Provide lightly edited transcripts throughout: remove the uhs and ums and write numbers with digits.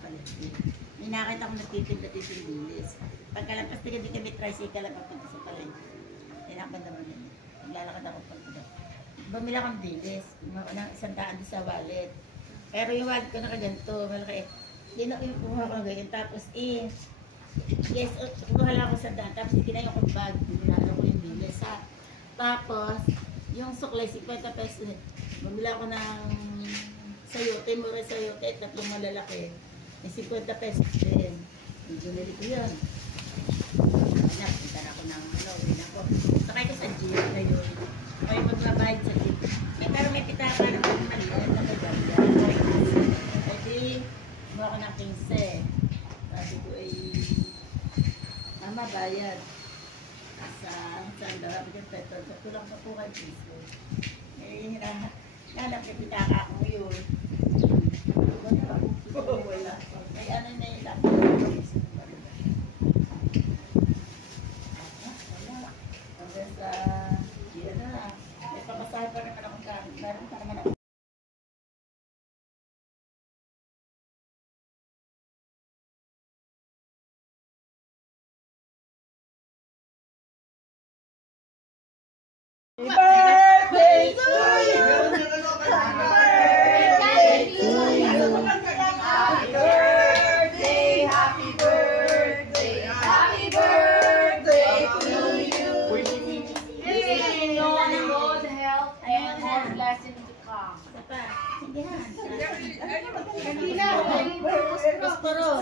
palengke. May nakita ko nagtitinda-titinda dilis. Pagkalampas tigil di kami tricycle lang papunta sa palengke. Tinakban naman yun. Naglalakad ako pagpunta. Bumili akong dilis. Ng 100 doon sa wallet. Pero yung wallet ko nakaganto, malaki. Kumuha ko ng ganyan. Tapos yes, kumuha lang ako sa daan. Tapos ikinayo ko bag. Binalo ko yung dilis ha. Tapos, yung suklay, 50 pesos. Bumili ako ng sayote, mura sayote, at 3 malalaki. May 50 pesos din. Medyo nili ko yun. Nakita na ako ng uwi ako. Sakay ko sa jeep na yun. Ako yung magbabayad sa jeep. Pero may pitaka naman maliit na kaganda. Pwede, mo ako ng 15. Sabi ko ay, mama bayad. Saan darap yung petrol. So, kulang sa 2 piso. Eh, hanap yung pitaka ako yun. Wala. May ano na yung lang. Hanggang sa, yun na. May pamasahe pa naman akong gamit. Meron pa naman ako. Happy birthday to you! Happy birthday, happy birthday, happy birthday to you! Wishing you all good health and more blessings to come. Prospero.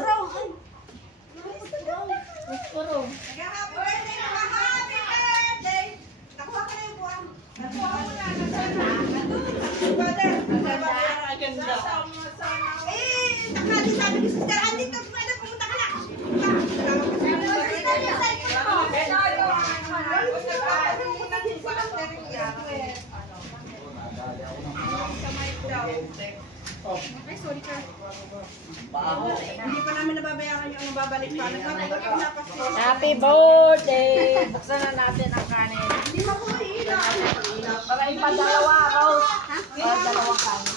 Prospero. Happy birthday, happy birthday! Nakuha ka na yung buwan. Nakuha mo na. Ganda. Eh, nakali sabi ni Sister Andy, pumunta ka na. Ay, sorry ka. Hindi pa namin nababayaran yung babalik pa. Happy birthday! Buksan na natin ang kanin. Hindi mo ko iilaw. Para ipadalawa ako. Dalawang kanin.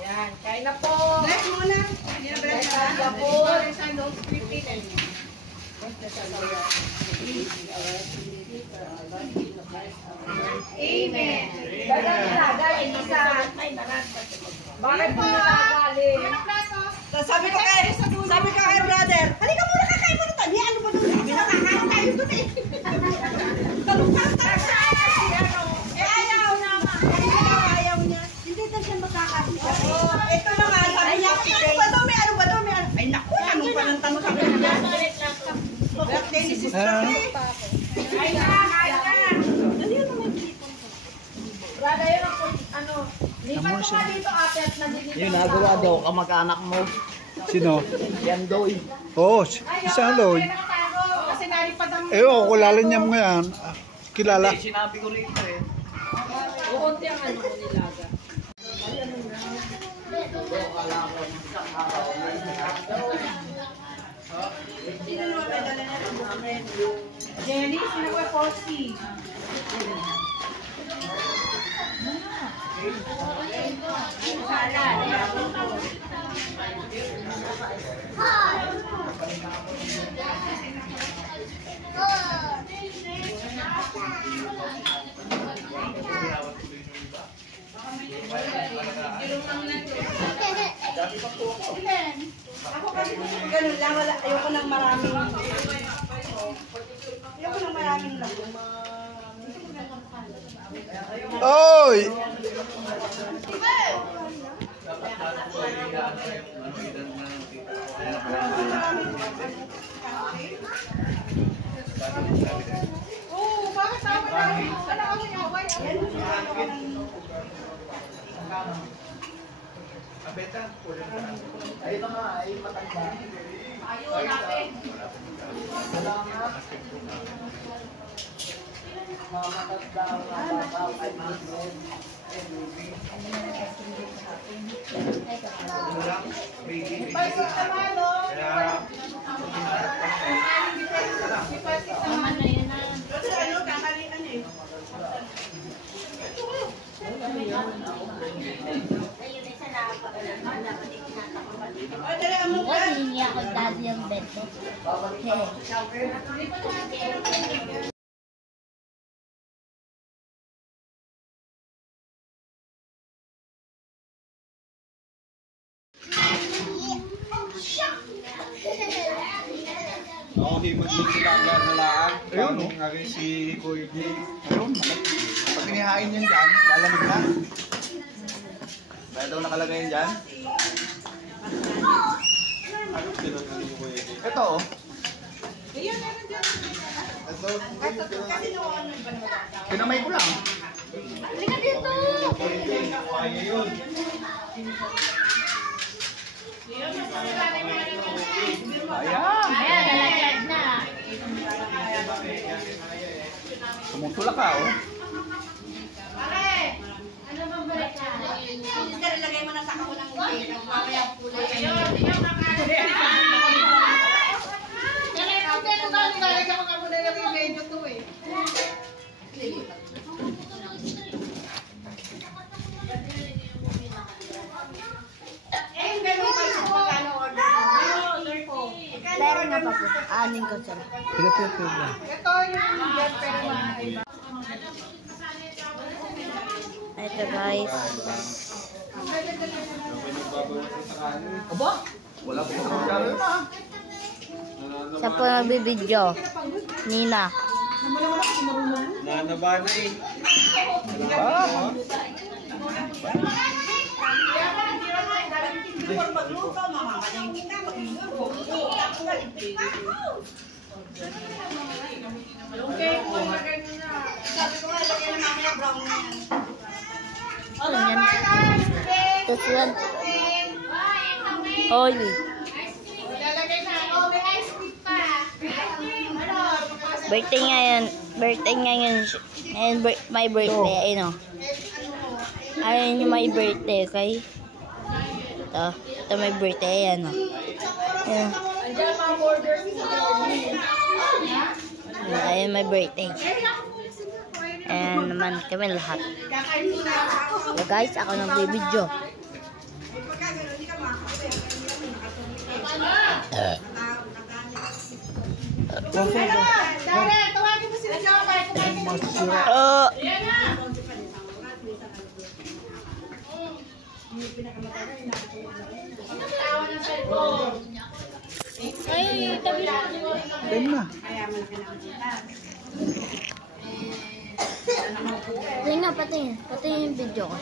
Ayan, kain na po. Bless muna. Bless na po. Amen. Dagan na, dahil isa. Bakit mo nakagaling? Sabi ko kay brother, halika muna kakain mo nito. Di ano ba doon? Sabi na kakain tayo doon eh. Talungkas tayo. Ayaw naman. Ayaw niya. Hindi daw siya makakain. Ito na nga, sabi niya, ano ba daw? Ay naku, tanong pa ng tanong sa kanya. Birthday ni Sister Ray. Kain na, kain na. Ano yun naman dito? Brada, yun ang ano. Lipat ko nga dito ate at nagiging. Yung nagawa daw kamag-anak mo. Sino? Yan Doy. Oo, isang Loy. Kasi nalipad ang... Ewan ko, kilala niya mo yan. Kilala. Sinabi ko rito eh. Uunti ang ano ko nilaga. Sino naman may dala niya ng bukamen? Jenny, sino ko Posty? Ako kasi ganun lang, ayoko ng maraming lang. Oy! Oo, bakit tama na? Ano ako yung away? Ayun na nga, ay matanda. Ayun, natin. Salamat. Mamatanda ang bata ay mag-red. Pasok naman, no? Naman na yun na. Kasi ano, kakalian eh. Ayun, isa na ako. Ito. Oo, di sila ang ganalaan. Ayun, no? Ngari si Kuya J. Ayun. Pag inihain yan dyan, lalamig na. Kaya daw nakalagay yan dyan. Ano pinagaling ni Kuya J? Ito, oh. Kinamay ko lang. Halika dito! Kuya J, kaya yun. Ayan. Ayan, nalagyan na. Tumutulak ka, oh. Ano bang balik na? Sister, ilagay mo na sa kaunang hindi. Mamaya kulay. Meron nga pa po. Anin ko sila. Pila. Ito guys. Aba? Wala pa akong gano'n na. Sa po nagbibideo. Nina. Nanaba na eh. Ah. Magluto, mamamalingkin na. Magluto. Sabi ko nga, lagyan na mamaya brown na yan. Ano yan? Tapos yan. Oy. Birthday ngayon. Birthday ngayon. And my birthday. Ayun o. Ayun yung my birthday. Okay? Ito. Ito my birthday. Ayan o. Ayan. Ayun my birthday. Ayan naman kami lahat. So guys, ako nagbibideo. Time na. Tingnan, pati yung video ko.